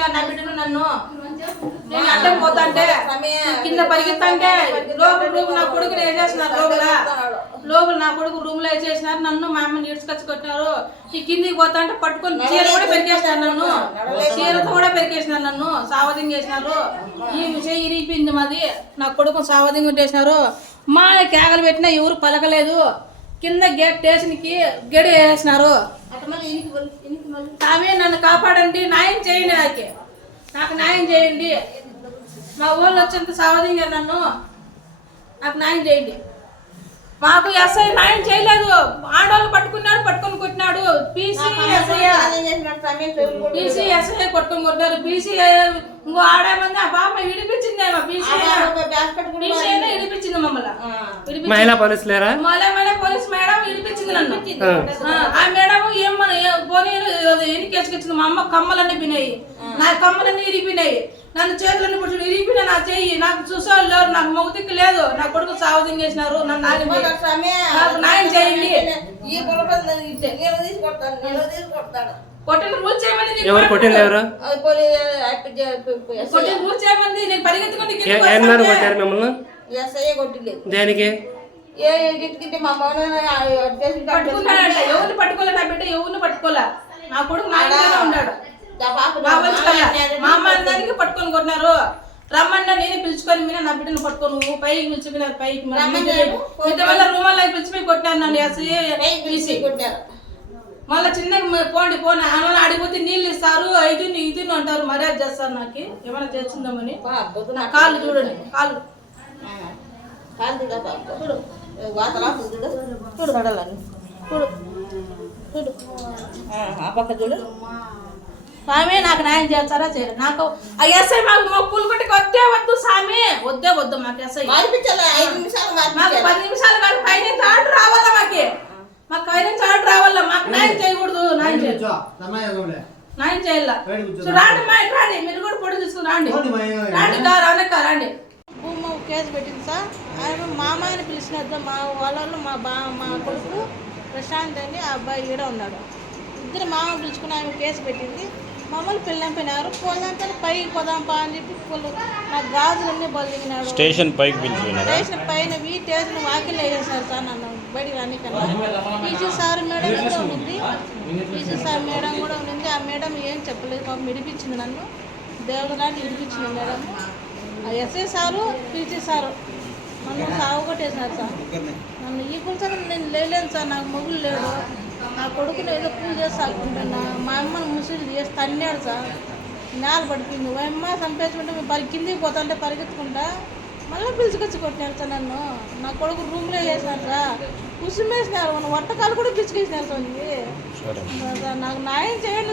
కొట్టారు నా బిడ్డను నన్ను. నేను అడ్డం పోతాంటే కింద పరిగెత్తంటే లోపల నా కొడుకుని వేసేసినారు. లోపల నా కొడుకు రూమ్ లో వేసేసినారు. నన్ను మా అమ్మని ఈడ్చుకొచ్చి కొట్టినారు. ఈ కిందికి పోతాంటే పట్టుకొని చీర కూడా పెరికేసినారు నన్ను. చీరతో కూడా పెరికేసినారు నన్ను. సావధింగ్ చేసినారు. ఈ విషయం ఇరిగిపోయింది మాది. నా కొడుకు సావధింగ్ చేసినారు. మా కేకలు పెట్టినా ఎవరు పలకలేదు. కింద గేట్ స్టేషన్కి గడి వేసినారు. ఆమె నన్ను కాపాడండి, న్యాయం చేయండి. నాకు న్యాయం చేయండి. మా ఊళ్ళో వచ్చేంత సావధింగా నన్ను. నాకు న్యాయం చేయండి. మాకు ఎస్ఐ న్యాయం చేయలేదు. ఆడవాళ్ళు పట్టుకొని కొట్టినాడు. పీసీ ఎస్ఐ పట్టుకొని కొట్టినారు. పీసీ ఇంకో ఆడేమంది ఆ బామ్మ విడిపించిందేమో. పీసీ విడిపించింది మమ్మల్ని. మహిళా పోలీసు లేరా? మహిళా పోలీస్ మేడం విడిపించింది నన్ను. ఆ మేడం ఏమన్నా పోనీ ఎన్ని కేసుకొచ్చింది. మా అమ్మ కమ్మలన్నీ పినాయి. నా కమ్మలన్నీ ఇరిగిపోయినాయి. నన్ను చేతులన్నీ పుట్టిన ఇరిగిపోయినా నా చెయ్యి. నాకు చూసేవాళ్ళు లేరు. నాకు మొగతిక్కు లేదు. నా కొడుకు సావధింగ్ చేసినారు. నన్ను నాకు న్యాయం చేయండి. కొట్టిన రూల్స్ ఏమని ఎవరు కొట్టింది? ఎవరు కొట్టిన రూల్స్ ఏమంది? నేను పరిగెత్తుకుని కొట్టారు మిమ్మల్ని? దేనికి పట్టుకున్నాడంట. ఎవరిని పట్టుకోలే నా బిడ్డ, ఎవరిని పట్టుకోలే. నా కొడుకు నా ఇంట్లోనే ఉన్నాడు. మా అమ్మ అందరికి పట్టుకొని కొట్టినారు. రమ్మన్నా నేనే పిలుచుకొని మీద నా బిడ్డను పట్టుకొని నువ్వు పైకి పిలిచిపోయినారు. పైకి మళ్ళీ రూమల్లో పిలిచిపోయి కొట్టినారు నన్ను. తీసి మళ్ళీ చిన్న పోండి అని అడిగిపోతే నీళ్ళు ఇస్తారు. ఇది అంటారు. మర్యాద చేస్తారు. నాకు ఏమైనా చేస్తుందామని. కాళ్ళు చూడండి, కాళ్ళు స్వామి నాకు న్యాయం చేస్తారా చేయరు. నాకు ఆ ఎస్ఐ మాకు మొక్కులు కొట్టి వద్దే వద్దు స్వామి, వద్దు మాకు ఎస్ఐ. మాకు 10 నిమిషాలు కాదు, పైనుంచి ఆర్డర్ రావాలా. మాకు పైనుంచి ఆర్డర్ రావాలా. మాకు న్యాయం చేయకూడదు. న్యాయం చేయాల. రాండి మా ఇంటి రండి. మీరు కూడా పొడి తీసుకుని రండి. రండి. భూమ కేసు పెట్టింది సార్. ఆయన మామయ్యని పిలిచినద్దు. మా వాళ్ళు మా కొడుకు ప్రశాంత్ అని ఆ అబ్బాయి ఈడ ఉన్నాడు. ఇద్దరు మామ పిలుచుకుని ఆమె కేసు పెట్టింది. మమ్మల్ని పిల్లంపినారు. పోదాంపై పైకి పోదాంపా అని చెప్పి నాకు గాజులన్నీ బలిగినాడు. స్టేషన్ పైకి స్టేషన్ పైన స్టేషన్ వాకిల్లో వేసేసారు సార్. నన్ను బయటికి రాని కన్నా పీసీ సార్ మేడం కూడా ఉంది. పీసీ సార్ మేడం కూడా ఉంది. ఆ మేడం ఏం చెప్పలేదు. పాపం విడిపించింది నన్ను. దేవుడు లాంటి విడిపించింది మేడం. ఆ ఎస్ఐ సారు పీసీ సారు నన్ను సాగుకొట్టేసినారు సార్. నన్ను ఈ కొంచెం నేను లేలేను సార్. నాకు మొగులు లేడు. నా కొడుకుని ఏదో పూజ చేసి సాగుకుంటున్నా. మా అమ్మని ముసుగులు చేసి తన్నాడు సార్. నేల పడిపోయింది. మా అమ్మ చంపేసుకుంటే కిందికి పోతుంటే పరిగెత్తుకుంటా మళ్ళీ పిలుచుకొచ్చి కొట్టినారు సార్ నన్ను. నా కొడుకు రూమ్లో వేసినారు సార్. కుసుమేసినారు. మన వంటకాలు కూడా పిచ్చుకేసినారు సార్. నాకు న్యాయం చేయండి.